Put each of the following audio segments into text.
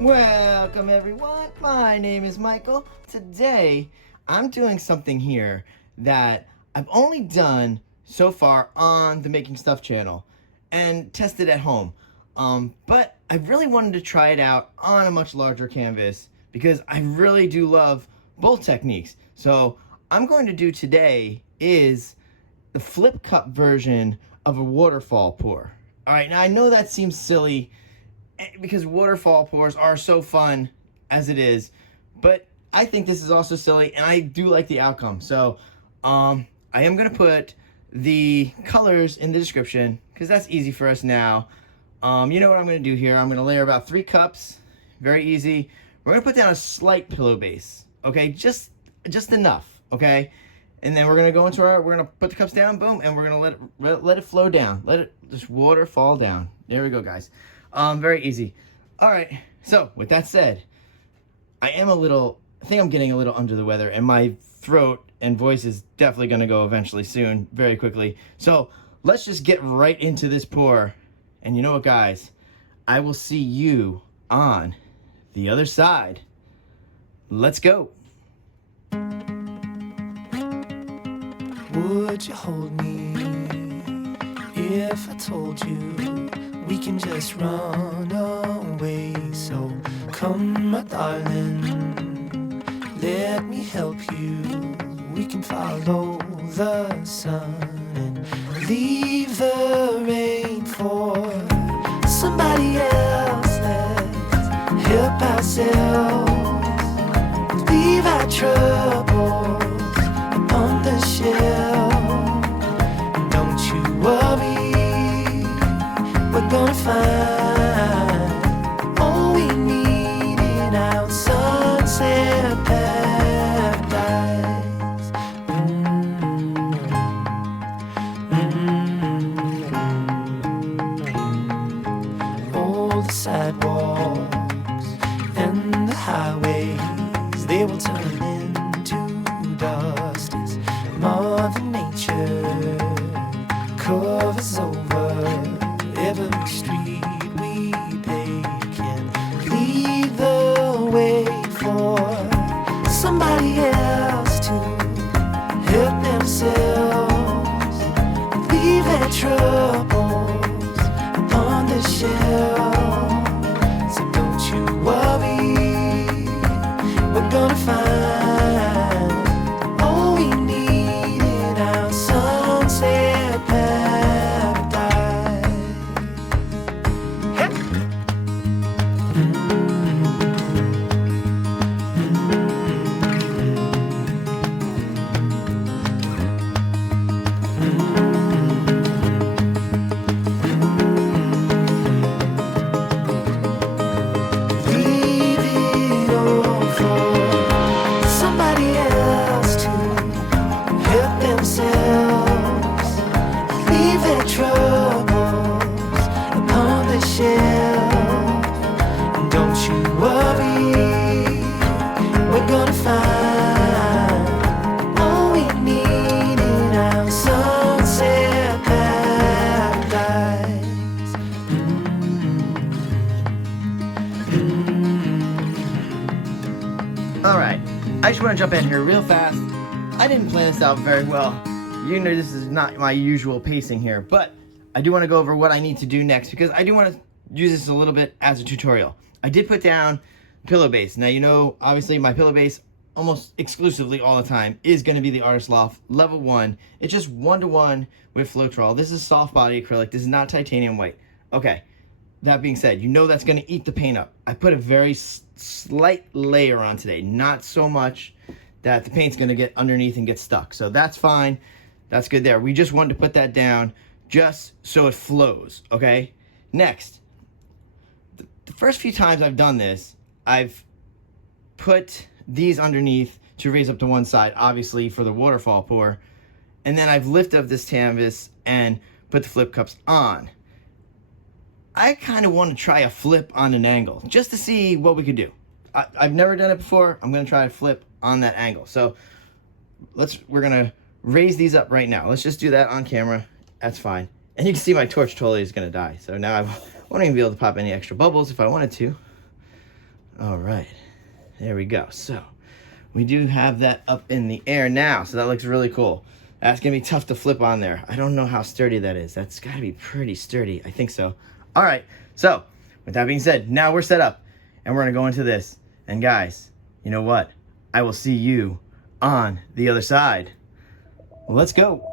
Welcome everyone, my name is Michael. Today I'm doing something here that I've only done so far on the Making Stuff channel and tested at home. But I really wanted to try it out on a much larger canvas because I really do love both techniques. So I'm going to do today is the flip cup version of a waterfall pour. Alright, now I know that seems silly because waterfall pours are so fun as it is, but I think this is also silly and I do like the outcome. So I am going to put the colors in the description because that's easy for us now. You know what I'm going to do here? I'm going to layer about 3 cups. Very easy. We're going to put down a slight pillow base, okay? Just enough, okay? And then we're going to go into we're going to put the cups down, boom, and we're going to let it flow down. Let it just water fall down. There we go, guys. Very easy. All right. So with that said, I think I'm getting a little under the weather and my throat and voice is definitely going to go eventually soon, very quickly. So let's just get right into this pour. And you know what, guys? I will see you on the other side. Let's go. Would you hold me if I told you we can just run away? So come, my darling, let me help you. We can follow the sun and leave the rain for somebody else. Let's help ourselves, leave our troubles on the shelf. Don't you worry, we're gonna find all we need in our sunset paradise. All the sidewalks and the highways, they will turn into dust as Mother Nature covers over every street we take and lead the way for somebody else to help themselves, leave their troubles on the shelf. So don't you worry, we're gonna find all we need in our sunset paradise. Leave it all for somebody else to help themselves, leave their troubles upon the shelf. And don't you worry, we're gonna find all we need in our sunset paradise. Alright, I just want to jump in here real fast. I didn't plan this out very well. You know this is not my usual pacing here, but I do want to go over what I need to do next because I do want to use this a little bit as a tutorial. I did put down pillow base. Now you know, obviously my pillow base almost exclusively all the time is going to be the Artist Loft Level 1. It's just 1-to-1 with Floetrol. This is soft body acrylic. This is not titanium white. Okay. That being said, you know that's going to eat the paint up. I put a very slight layer on today. Not so much that the paint's going to get underneath and get stuck. So that's fine. That's good there. We just wanted to put that down just so it flows, okay? Next, the first few times I've done this, I've put these underneath to raise up to one side, obviously for the waterfall pour. And then I've lifted up this canvas and put the flip cups on. I kind of want to try a flip on an angle just to see what we could do. I've never done it before. I'm going to try a flip on that angle. So we're going to raise these up right now. Let's just do that on camera. That's fine. And you can see my torch totally is going to die. So now I won't even be able to pop any extra bubbles if I wanted to. All right, there we go. So we do have that up in the air now, so that looks really cool. That's gonna be tough to flip on there. I don't know how sturdy that is. That's gotta be pretty sturdy. I think so. All right, so with that being said, now we're set up and we're gonna go into this. And guys, you know what? I will see you on the other side. Let's go.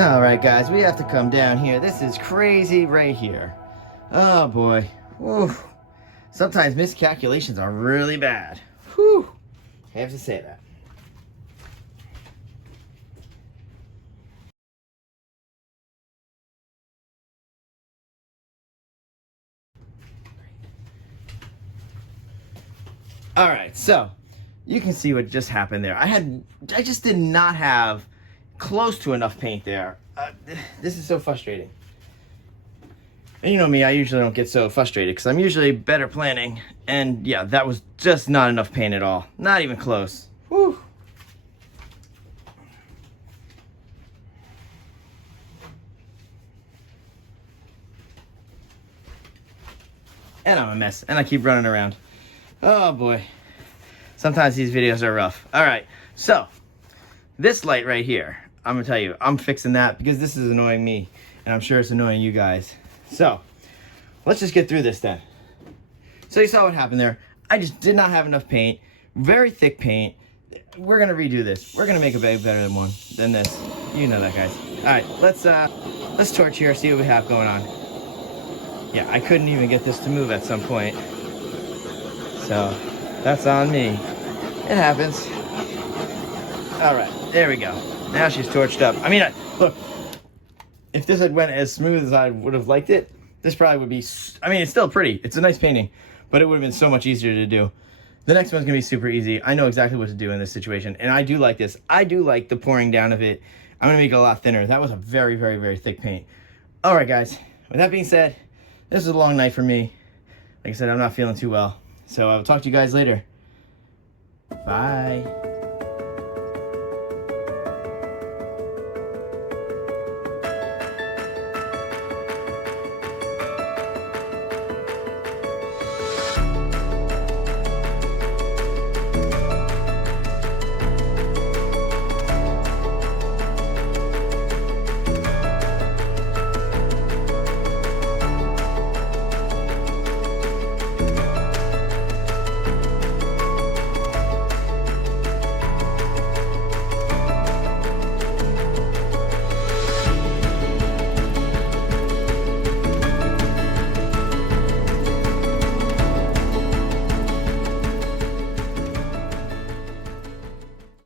All right, guys, we have to come down here. This is crazy right here. Oh, boy. Whew. Sometimes miscalculations are really bad. Whew. I have to say that. All right, so you can see what just happened there. I just did not have close to enough paint there. This is so frustrating. And you know me, I usually don't get so frustrated because I'm usually better planning. And yeah, that was just not enough paint at all. Not even close. Whew. And I'm a mess. And I keep running around. Oh boy. Sometimes these videos are rough. All right, so this light right here, I'm gonna tell you, I'm fixing that because this is annoying me and I'm sure it's annoying you guys. So let's just get through this then. So you saw what happened there. I just did not have enough paint, very thick paint. We're gonna redo this. We're gonna make a bag better than this. You know that, guys. All right, let's torch here, see what we have going on. Yeah, I couldn't even get this to move at some point. So that's on me. It happens. All right, there we go. Now she's torched up. I mean, look, if this had went as smooth as I would have liked it, this probably would be, I mean, it's still pretty. It's a nice painting, but it would have been so much easier to do. The next one's gonna be super easy. I know exactly what to do in this situation, and I do like this. I do like the pouring down of it. I'm gonna make it a lot thinner. That was a very, very, very thick paint. All right, guys, with that being said, this was a long night for me. Like I said, I'm not feeling too well. So I will talk to you guys later. Bye.